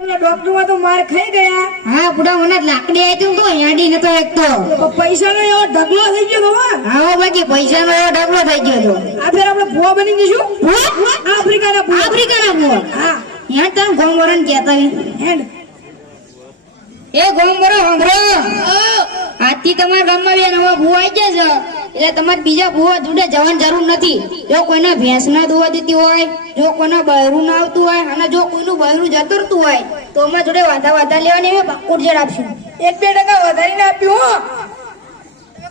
Doctor માં તો માર ખાઈ ગયા. હા બુડા મને લાકડી આવી તું તો યાડી નતો એક તો પૈસા નો એવો ઢગલો થઈ ગયો તો. હા બાકી પૈસા નો એવો ઢગલો થઈ ગયો તો. આ ફેર આપણે ભૂવા બની જઈશું. આફ્રિકાના ભૂવા. આફ્રિકાના ભૂવા. હા યાર તમે ગોમવરણ કહેતા હેડ એ ગોમવરો સાંભળો. આજથી તમારા ગામમાં બે નવા ભૂવા આવી ગયા છે એટલે તમારે બીજા ભૂવા જોડે જવાની જરૂર નથી. જો કોઈને ભેંસ ના દોવા દેતી હોય, જો કોઈને બહેરું ના આવતું હોય અને જો કોઈનું બહેરું જતરતું હોય તો અમારા જોડે વાધા લેવાની અમે પાકોડ જેડ આપશું. 1-2% વધારીને આપ્યું હો.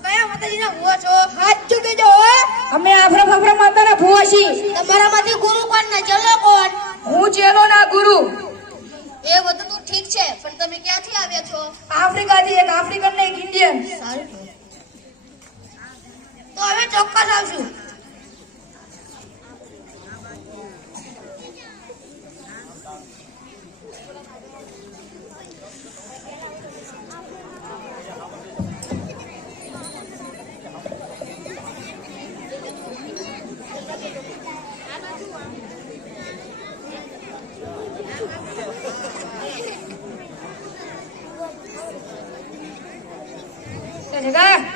કયા માતાજીના ભૂવા છો? સાચું કહેજો હો. અમે આફરા ફાફરા માતાના ભૂવા છીએ. તમારામાંથી ગુરુ કોણ ને ચલો કોણ? હું ચેલો ના ગુરુ. એ બધું તો ઠીક છે પણ તમે ક્યાંથી આવ્યા છો? આફ્રિકાથી, એક આફ્રિકન ને એક ઇન્ડિયન. સારું તો હવે ચોક્કસ આવશું.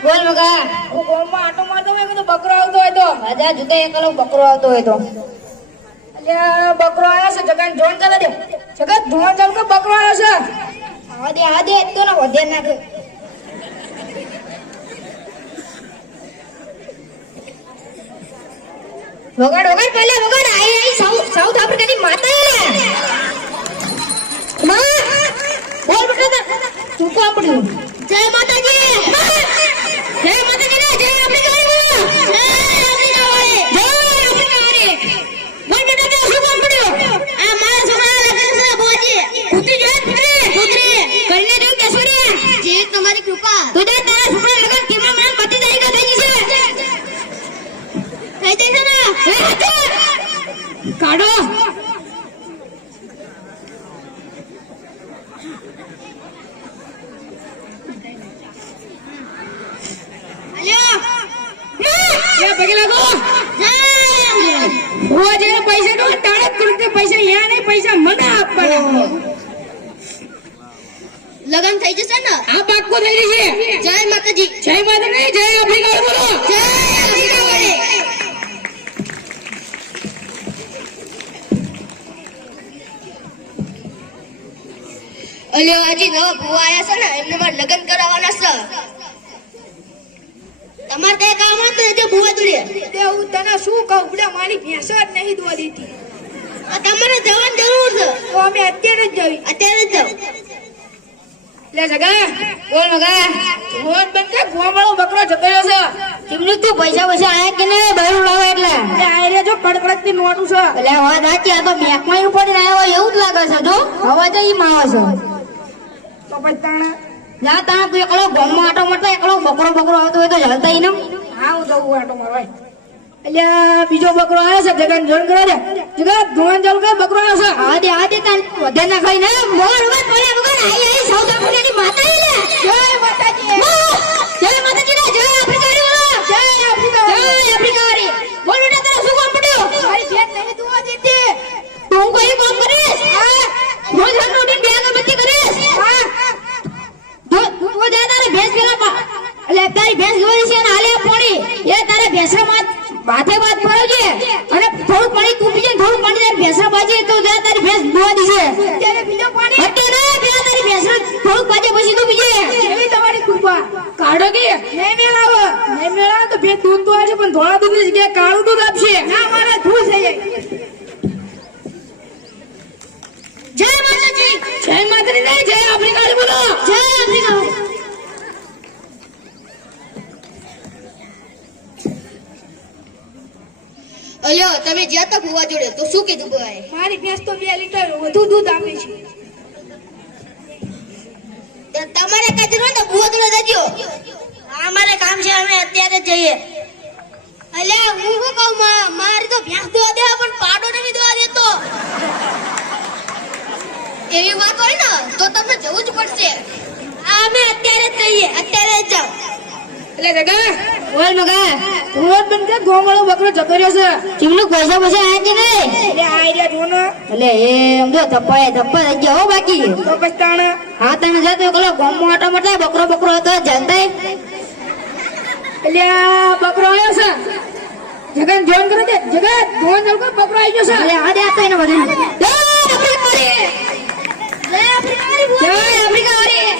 બોલ મગા. હું ગામમાં આટો મારતો હોય કે બકરો આવતો હોય તો. રાજા જુદા એક અલગ બકરો આવતો હોય તો. અલ્યા બકરો આવ્યો છે. જગન જોન ચાલે દે. જગત ધોન ચાલ કે બકરો આવ્યો છે. આ દે તો ના વધે નાખે. વગાડ વગાડ પહેલા વગાડ. આઈ સાઉથ આફ્રિકાની માતા. માં બોલ બેટા તું કો પડ્યું. જય માતાજી. જય માતાજી ને જય આફ્રિકા વાળો. જય આફ્રિકા વાળે. જય આફ્રિકા વાળે. બોલ બેટા તે શું કામ પડ્યો? આ મારા છોકરા લગન છે બોજી. કૂતી જો કૂતરી કરીને જો કે સોરી. જે તમારી કૃપા. તું દે તારા છોકરા લગન કેમા મને પતિ તારીખ થઈ ગઈ છે. થઈ જશે ને. કાઢો. લગન થઈ જશે ને. આ પાક્કો થઈ જશે. જય માતાજી. જય માતાજી. જય આફ્રિકા બોલો. જય આફ્રિકા વાળે. અલ્યો આજે નવા ભૂવા આયા છે ને એમને મારે લગન કરાવવાના છે. તમારે કઈ કામ હતું જે ભૂવા જોડે? તે હું તને શું કહું બુડા, મારી ભેંસો જ નહીં દોવા દેતી. તમારે જવાની જરૂર છે. તો અમે અત્યારે જ જવી. અત્યારે જ જાઓ. લે જગા બોલ મગા. રોજ બંકે ગોવાળો બકરો જતો રહ્યો છે. કેમનું તું પૈસા આયા કે ને બહેરું લાવે એટલે? એટલે આયરે જો કડકડક થી નોટું છે. એટલે હવે નાચી આ તો બેંકમાં ઉપાડીને આવ્યો હોય એવું જ લાગે છે. જો હવે તો ઈ માં આવે છે. તો પછી તાણે ના તા તું એકલો ગોમમાં આટો મારતો એકલો બકરો આવતો હોય તો જલતા ઈ ને. હા હું જવું આટો મારવા. એટલે બીજો બકરો આવ્યો છે. જગન જોન કરે દે. જગા ધોન ચાલુ કે બકરો આવ્યો છે. આ દે તાન વધે ના ખાઈ ને મોર વગર પડે વગર આઈ સાઉથ આફ્રિકાની માતા લે. જય માતાજી. જય માતાજી ને જય આફ્રિકા રે. જય આફ્રિકા. જય આફ્રિકા રે. બોલ બેટા તારા શું કામ પડ્યો? મારી ભેંસ નહીં દોવા દેતી. તું કોઈ કામ કરીશ? હા રોજ રોજ ઉઠીને બે અગરબત્તી કરીશ? હા તું જા તારે ભેંસ પેલા એટલે તારી ભેંસ દોરી છે ને હાલે પાણી એ તારે ભેંસમાં માથે બાદ પડે અને થોડું પાણી તું પીજે થોડું પાણી તારી ભેંસમાં બાજે તો જા તારી ભેંસ દોવા દીશે. અત્યારે બીજો પાણી અત્યારે પેલા તારી ભેંસમાં થોડું બાજે પછી તું પીજે. એવી તમારી કૃપા. કાઢો કે નહીં મેળાવો. નહીં મેળાવો તો ભેંસ દૂધ તો આવશે પણ ધોળા દૂધની જગ્યાએ કાળું દૂધ આપશે. ના મારે ધૂળ થઈ જાય. જય માતાજી. જય માતાજી ને જય આફ્રિકા બોલો. જય આફ્રિકા. અલ્યો તમે જ્યાં તક હોવા જોડે તો શું કીધું ભાઈ? મારી ભેંસ તો 2 લીટર વધુ દૂધ આપે છે. તમારે કચરો તો ભૂવા જોડે જજો. અમારે કામ છે અમે અત્યારે જઈએ. અલ્યા હું શું કહું મારી તો ભેંસ દોવા દે પણ પાડો નથી દોવા દેતો. એવી વાત હોય ને તો તમને જવું જ પડશે. અમે અત્યારે જ જઈએ. અત્યારે જ જાઓ. એટલે જગા બોલ મગા રોજ બન કે ગોમળો બકરો જતો રહ્યો છે ચીમલું પૈસા પૈસા આયા કે નહીં એટલે આઈડિયા જો ને એટલે એ સમજો ધપ્પા થઈ ગયા હો બાકી તો પછી તાણ હા તમે જતો પેલો ગોમો આટો મટલા બકરો હતો જાણતા એટલે આ બકરો આવ્યો છે જગન જોન કરે દે જગન જોન જલ કો બકરો આવી ગયો છે અરે આ દે આ તો એને બધું લે આફ્રિકા વાળી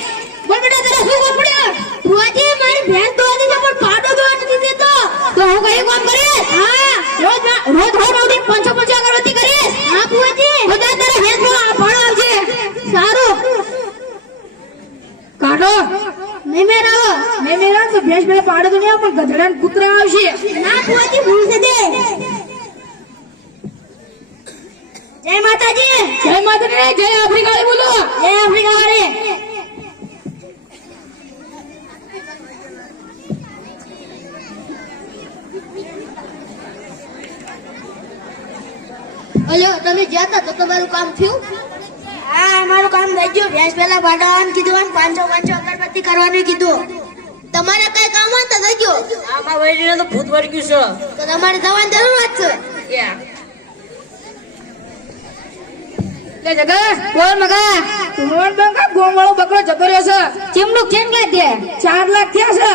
બોલ બેટા તારા શું કોમ પડ્યો ફુવાજી મારી ભેંસ દોવા દીધી પણ પાડો દોવા નથી દેતો તો હું કઈ કામ કરીશ હા રોજ ઉઠી 500 અગરબત્તી કરીશ હા ફુવાજી બધા તારા ભેંસ નો ફળ આવશે સારું કાઢો નહીં મેરાવો મેરા તો ભેંસ પેલા પાડે તો નહીં પણ ગધડા ને કૂતરા આવશે ના ફુવાજી ભૂલ છે દે જય માતાજી જય માતાજી જય આફ્રિકા વાળી બોલો જય આફ્રિકા વાળી અલ્યો તમે જ્યાં હતા તો તમારું કામ થયું હા અમારું કામ થઈ ગયું ભેંસ પેલા પાડવાનું કીધું અને 500 અગરબત્તી કરવાનું કીધું તમારે કઈ કામ હોય તો થઈ ગયું આમાં વળીને તો ભૂત વળી ગયું તો તમારે જવાની જરૂર જ છે લે જગન બોલ મગા રોજ બન કે ગોમળો બકરો જતો રહ્યો છે ચીમડું કેટલા દે 4 લાખ થયા છે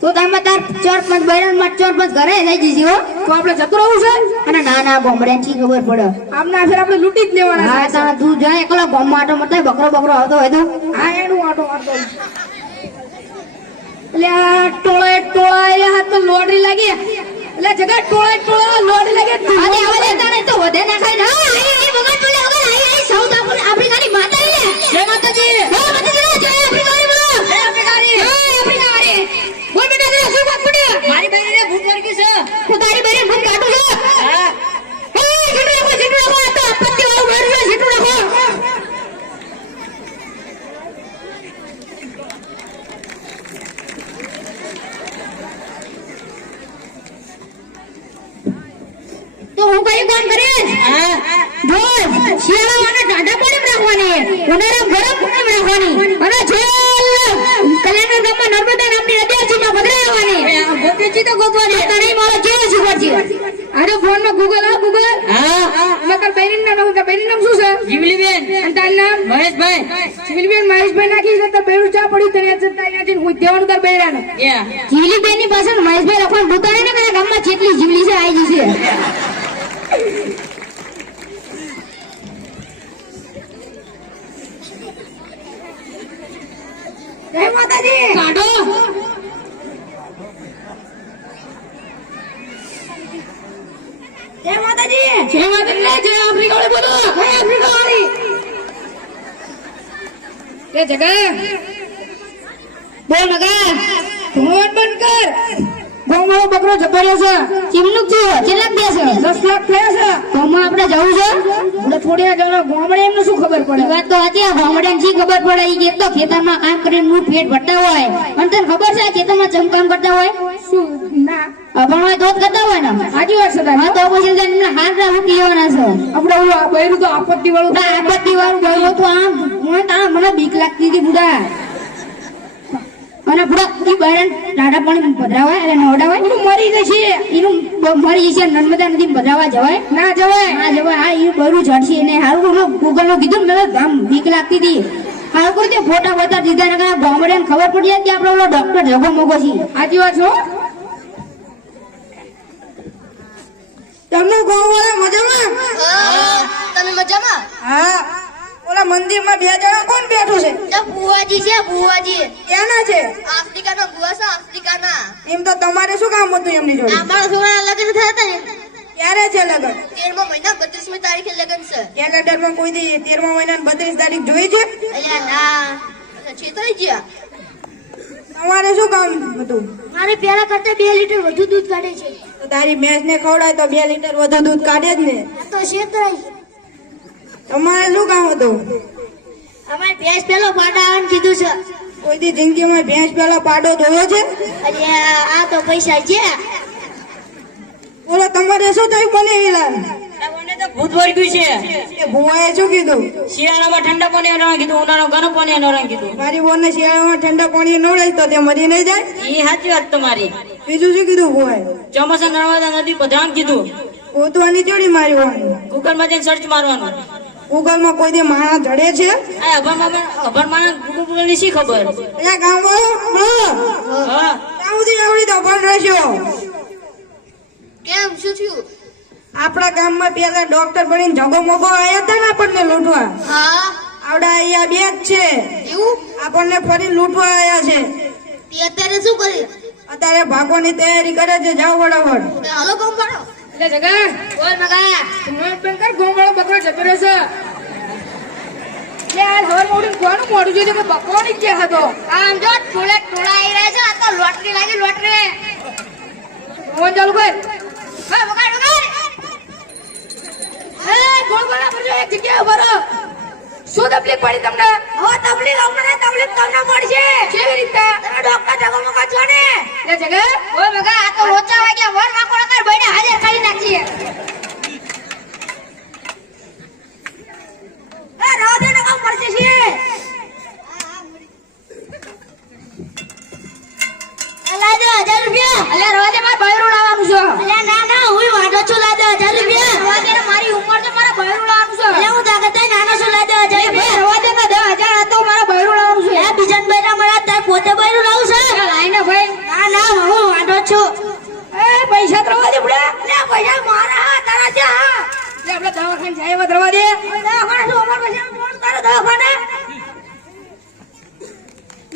તો તમે તાર 4-5 બૈરાન માં 4-5 ઘરે લઈ જઈજી હો તો આપણે જતો રહું છે અને ના ગોમડે થી ખબર પડે આમના ફેર આપણે લૂંટી જ લેવાના હા છે તારા તું જાય એકલો ગોમ આટો મતલબ બકરો આવતો હોય તો આ એનું આટો મારતો એટલે આ ટોળા એ હાથ તો લોટરી લાગી એટલે જગત ટોળા લોટરી લાગી અરે હવે તારે તો વધે ના ખાય ના આઈ બગા ટોલે વગર આઈ સાઉથ આફ્રિકાની માતા લે જય માતાજી હો માતાજી જય આફ્રિકાની બોલો જય આફ્રિકાની જય આફ્રિકાની બોલ બેટા તારા શું વાત પડ્યો મારી બહેનને ભૂત વળી ગયું હું તારી બેરે ભૂત કાઢું છું હા હે જીટુ રાખો આ તો આપત્તિ વાળું મારું છે જીટુ રાખો તો હું કઈ કામ કરીશ જો શિયાળામાં ટાઢા પાણી રાખવાની ઉનાળા ગરમ પાણી રાખવાની અને કલ્યાણ ગામમાં નર્મદા નામની નદી છે ત્યાં પધરાવવાની ગોપીજી તો ગોતવાની તને મારો કેવો શીખવાડશે અરે ફોન માં ગૂગલ હા મતલબ બેરીન નામ શું છે જીવલીબેન અને તારું નામ મહેશભાઈ સિવિલબેન મહેશભાઈ નાખી છે તો બેરું ચા પડી તને ત્યાં હું દેવાનું તાર બેરાને જીવલી બેન ની પાછળ મહેશભાઈ લખવાનું દુકાને ને મારા ગામમાં જેટલી જીવલી છે આવી જશે જય માતાજી કાઢો જય માતાજી જય આફ્રિકા વાળી બોલો જય આફ્રિકા વાળી એ જગા બોલ મગા ફોન બંધ કર ગોમાળો બકરો જતો રહ્યો છે ચીમલુક છો કેટલાક દે છે 10 લાખ થયા છે ગામમાં આપણે જવું છે એટલે થોડી જણા ગોમડે એમને શું ખબર એ પડે વાત તો હતી આ ગામડાને શી ખબર પડે ઈ એક તો ખેતરમાં કામ કરીને નું પેટ ભરતા હોય અને તને ખબર છે આ ખેતરમાં ચમ કામ કરતા હોય શું ના અભણ હોય તો જ કરતા હોય ને સાચી વાત છે હા તો પછી એમને હાથ રાખી લેવાના છે આપણે ઓલું આ બૈરું તો આપત્તિ વાળું આ આપત્તિ વાળું ગયો તો આમ મને બીક લાગતી હતી બુડા અને બુડા ઈ બહેન ટાઢા પાણી પધરાવાય એટલે નવડાવાય ઓલું મરી જશે એનું મરી જશે નર્મદા નદી પધરાવા જવાય ના જવાય ના જવાય આ ઈ બરું ઝડશે ને હારું ગૂગલ નું કીધું ને મેં આમ બીક લાગતી હતી હારું કરી તે ફોટા બતા દીધા ને ગામડે ખબર પડી જાય કે આપણે ઓલો ડોક્ટર જગો મોગો છે સાચી વાત છો તમને ગોવાળા મજામાં તમે મજામાં હા ઓલા મંદિરમાં 2 જણા કોણ બેઠું છે તો બુવાજી છે બુવાજી ક્યાંના છે આફ્રિકાના બુવા છે આફ્રિકાના એમ તો તમારે શું કામ હતું એમની જોડે અમારા છોકરાના લગ્ન થયા હતા ને ક્યારે છે લગન 13મા મહિના 32મી તારીખે લગ્ન છે કેલેન્ડરમાં કોઈ દી 13મા મહિના 32 તારીખ જોઈ છે અલ્યા ના છેતરી ગયા તમારે શું કામ હતું મારે પેલા કરતા 2 લીટર વધુ દૂધ કાઢે છે તો તારી ભેંસ ને ખવડાય તો 2 લીટર વધુ દૂધ કાઢે જ ને આ તો છેતરાઈ તમારે શું કામ હતું અમારે ભેંસ પેલો પાડાવાનું કીધું છે કોઈ દી જિંદગીમાં ભેંસ પેલા પાડો ધોયો છે અલ્યા આ તો પૈસા છે બોલો તમારે શું થયું બનેલા મને તો ભૂત વળી ગયું છે એ ભુવાએ શું કીધું શિયાળામાં ઠંડા પાણી નવરાણ કીધું ઉનાળામાં ગરમ પાણી નવરાણ કીધું મારી બોનને શિયાળામાં ઠંડા પાણી નવડાય તો તે મરી નહીં જાય એ સાચી વાત તમારી બીજું શું કીધું ભુવાએ? ચોમાસા નર્મદા નદી પધરાણ કીધું. ગોતવાની ચોરી મારી વાની. ગૂગલમાં જઈને સર્ચ મારવાનું. ગૂગલમાં કોઈ દી માણસ જડે છે? આ અભણમાં ગૂગલની શી ખબર? અહીંયા ગામમાં હા ત્યાં સુધી આવડી તો અભણ રહેશો. કેમ શું થયું? આપણા ગામમાં પેલા ડોક્ટર બનીને જગો મોગો આયા હતા ને આપણને લૂંટવા. હા આવડા અહીંયા બે જ છે, એવું આપણને ફરી લૂંટવા આયા છે. તે અત્યારે શું કરે? અત્યારે ભાગવાની તૈયારી કરે છે. જાઓ ફટાફટ. તે હાલો કામ પાડો. એટલે જગા બોલ મગા. નોટ બેન કર ગોમવાળો બકરો જતો રહેશે. લે આ હવાર મોડું કોનું મોડું જોઈ કે બકરો ની કે હતો. આમ જો ટોળા આવી રહ્યા છે. આ તો લોટરી લાગી લોટરી. ફોન ચાલુ કર. હા વગાડ વગાડ. એ ગોળ ગોળા કરજો એક જગ્યાએ ઉભા રહો. શું તકલીફ પડી તમને? હવે તકલીફ અમને તકલીફ તમને પડશે. કેવી રીતે? તમે ડોક્ટર જગો મગા છો ને. લે જગા ઓય મગા આ તો લોચા વાગ્યા વર વાકોડા કર બઈને હાજર કરી નાખીએ. એ રાધે ને કામ પડશે છે. લાદે 1000 રૂપિયા. અલ્યા રવાજે માર બૈરું લાવવાનું છે. અલ્યા ના ના હું વાંઢો છું. લાદે 1000 રૂપિયા. રવાજે મારી ઉંમર છે, મારા બૈરું લાવવાનું છે. અલ્યા હું તાકત નાનો છું. લાદે 1000 રૂપિયા. રવાજે ના 10,000 હતો, મારા બૈરું લાવવાનું છે. એ બીજન બૈરા મળ્યા તાર પોતે બૈરું લાવું છે. લાઈને ભાઈ. ના ના હું વાંઢો છું. એ પૈસા તો રવાજે બુડા. અલ્યા પૈસા મારા હા તારા છે હા. લે આપણે દવાખાને જાય એવા રવાજે. દવાખાને શું અમાર પૈસા કોણ તારે દવાખાને?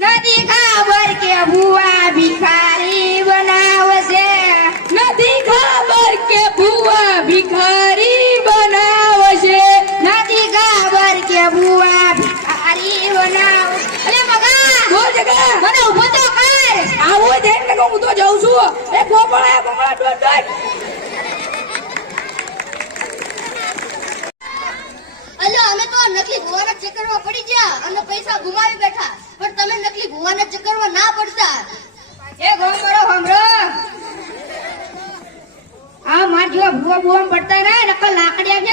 નથી ખબર કે ભુવા ભિખારી બનાવશે. નથી ખબર કે ભુવા ભિખારી બનાવશે. નથી ખબર કે ભુવા ભિખારી બનાવશે. અલે મગા બોલ જગા. મને ઊભો તો કર. આવો દેખ ને હું તો જાઉં છું. એ ગોપળા ડોટ ડોટ. અલ્યા અમે તો નકલી ભુવાના ચક્કરમાં પડી ગયા અને પૈસા ગુમાવી બેઠા. પણ તમે નકલી ભુવાના ચક્કરમાં ના પડતા. એ ગોમ કરો હમરો. આ માર જેવા ભુવા ભુવા પડતા ને નકલ લાકડિયા છે